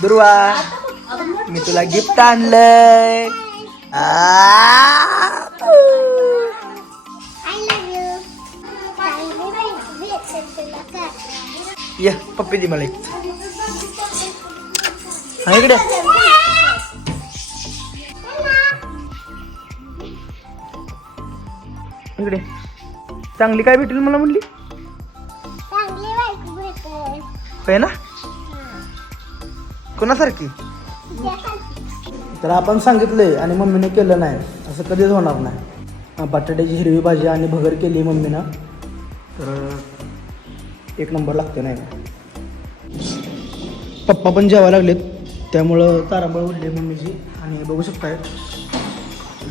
दुर्वा मी तुला गिफ्ट आणलंय? ये पप्पी दे मला एक. हा इकडे. इकडे. चांगली काय भेटेल मला म्हणली. होय ना? कोणासारखी? तर आपण सांगितलंय आणि मम्मीने केलं नाही असं कधीच होणार नाही. बटाट्याची हिरवी भाजी आणि भगर केली मम्मीनं. तर एक नंबर लागते नाही पप्पा पण जेवायला लागलेत त्यामुळं तारांबळ उडली मम्मीची. आणि बघू शकताय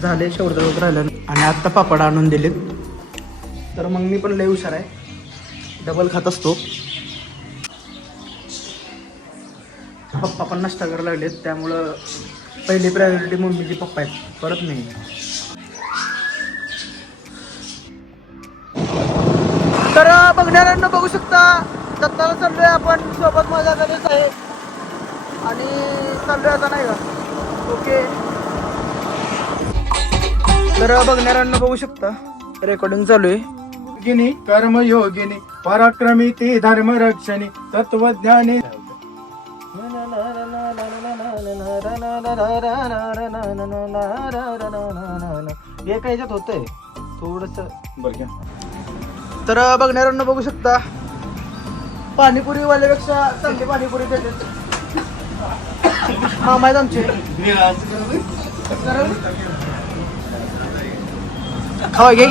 झाले शेवटं राहिलं. आणि आत्ता पापड आणून दिलेत. तर मग मी पण लय हुशार आहे. डबल खात असतो. पप्पा पण नाश्ता करायला लागलेत त्यामुळं पहिली प्रायोरिटी मम्मीची पप्पा आहेत. परत नाही. तर बघणाऱ्यांना बघू शकता दत्ताला चाललोय आपण सोबत माझ्या गणेश आहे. आणि चाललोय आता नाही का? ओके. तर बघणाऱ्यांना बघू शकता रेकॉर्डिंग चालू आहे योगिनी कर्मयोगिनी पराक्रमी ती धर्म रक्षणी तत्वज्ञानी हे काय याच्यात होतंय थोडस बरं घ्या. तर बघणाऱ्यांना बघू शकता पाणीपुरी वाल्यापेक्षा चांगली पाणीपुरी देते मामा आहेत आमचे खावा घे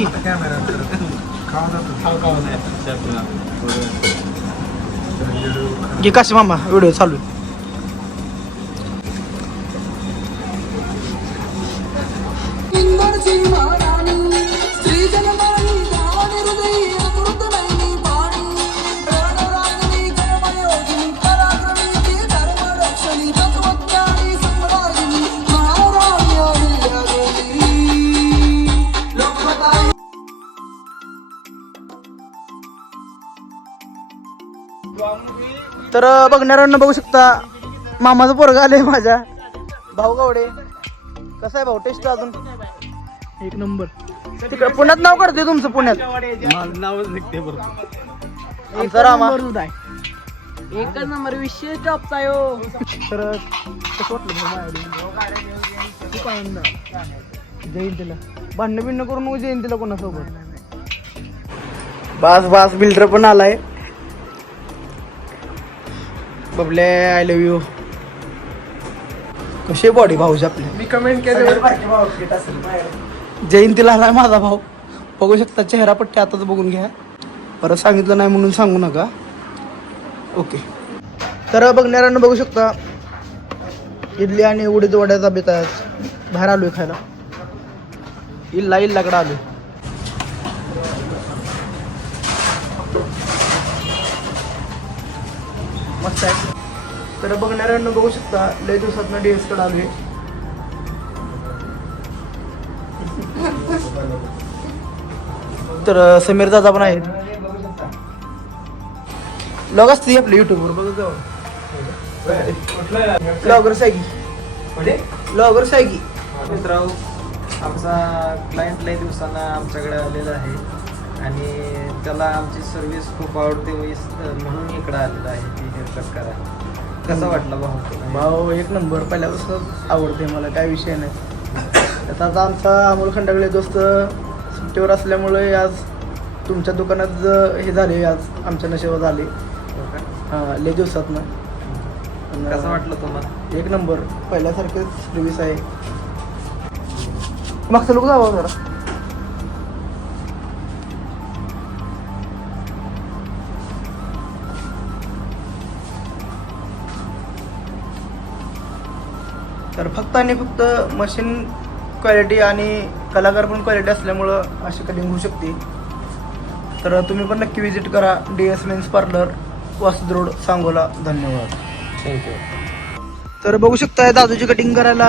घे काशी मामा व्हिडिओ चालू आहे. तर बघणाऱ्यांना बघू शकता मामाचं पोरगा आले माझ्या भाऊ गावडे. कसं आहे भाऊ? टेस्ट अजून? एक नंबर. तिकडे पुण्यात नाव काढते तुमचं पुण्यात. माझं नावच निघते बरोबर आमचा रामा. एकच नंबर विशेष टॉपचा यो तर कसं वाटलं भाऊ माझ्याकडे? खूप आनंद जयंतीला. भांडणं बिंडणं करून जयंतीला कोणासोबत? बास बास बिल्डर पण आलाय. बबले आय लव्ह यू कशी बॉडी भाऊची आपली? मी कमेंट केले जयंतीला आलाय माझा भाऊ. बघू शकता चेहरा पट्टी आताच बघून घ्या. परत सांगितलं नाही म्हणून सांगू नका. ओके. तर बघणाऱ्यांना बघू शकता इडली आणि उडीद वड्याचा बेत आहे. बाहेर बाहेर आलोय खायला. इल्ला इल्लाकडे आलोय. मस्त आहे. तर बघणाऱ्यांना बघू शकता लय दिवसात डी एसकडे तर समीर दादा पण आहेत. ब्लॉग असते आपल्या युट्यूबवर बघत जाऊ ब्लॉगर सायगी ब्लॉगर सायगी मित्रांनो आमचा क्लायंट लई दिवसांना आमच्याकडे आलेला आहे. आणि त्याला आमची सर्व्हिस खूप आवडते म्हणून इकडे आलेला आहे ती हेअरकट करा कसा वाटला भाऊ? भाऊ एक नंबर पहिल्यापासून आवडते मला काय विषय नाही. त्यात आता आमचा अमोल खंडागळे दोस्त सुट्टीवर असल्यामुळे आज तुमच्या दुकानात ज- हे झाले आज आमच्या नशेवर आले. हो का? हां लय दिवसात ना. कसं वाटलं तुम्हाला? एक नंबर. पहिल्यासारखेच सर्विस आहे. मागचं लोक जावं जरा. तर फक्त आणि फक्त मशीन क्वालिटी आणि कलाकार पण क्वालिटी असल्यामुळं अशी कटिंग होऊ शकते. तर तुम्ही पण नक्की विजिट करा D S men's parlour Vasud road Sangola. धन्यवाद. थँक्यू तर बघू शकताय दादूची कटिंग करायला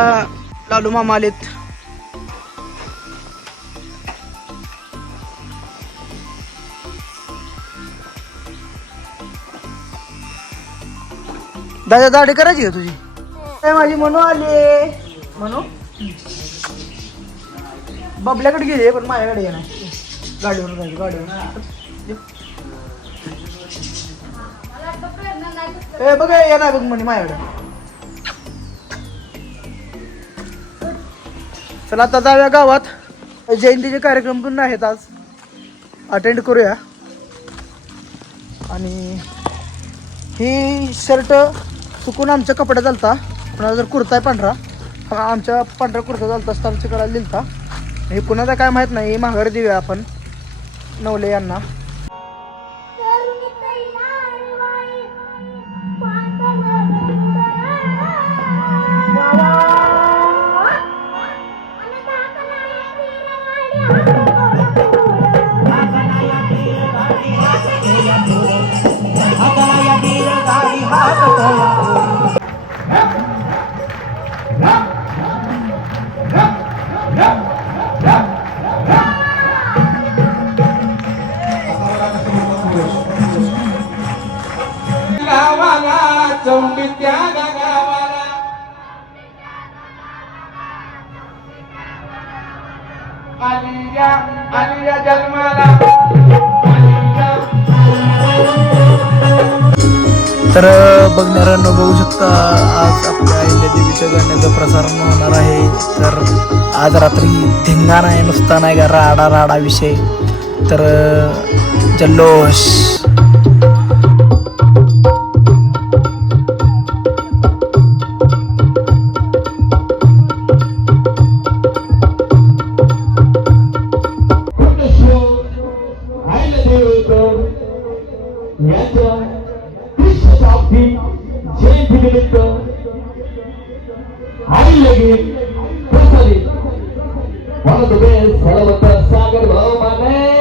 लालू मामा आलेत. दादा दाढी करायची का तुझी? ए, माझी म्हणू आली. म्हणू बबल्याकडे गेली पण माझ्याकडे ये गाडीवर जायचं गाडीवर. ए बघ ये नाही बघ म्हणे माझ्याकडे. चला आता जाऊया गावात. जयंतीचे कार्यक्रम पण आहेत आज. अटेंड करूया. आणि ही शर्ट चुकून आमच्या कपड्यात चालता पुन्हा जर कुर्ता आहे पांढरा. आमच्या पांढरा कुर्ता चालता स्टारच्या कडा लिहिता हे कुणाचं काय माहीत नाही माघारी देऊया आपण नवले यांना. गावाला चौंडीच्या गावाला. आलिया आलिया जन्माला. तर बघणाऱ्यांना बघू शकता आज आपल्या अहिल्या देवीच्या गाण्याचं प्रसारण होणार आहे. तर आज रात्री धिंगा नाही नुसता नाही का राडा राडा विषय. तर जल्लोष. প্রচলিত হারি লেগে প্রচলিত One of the best, Salavata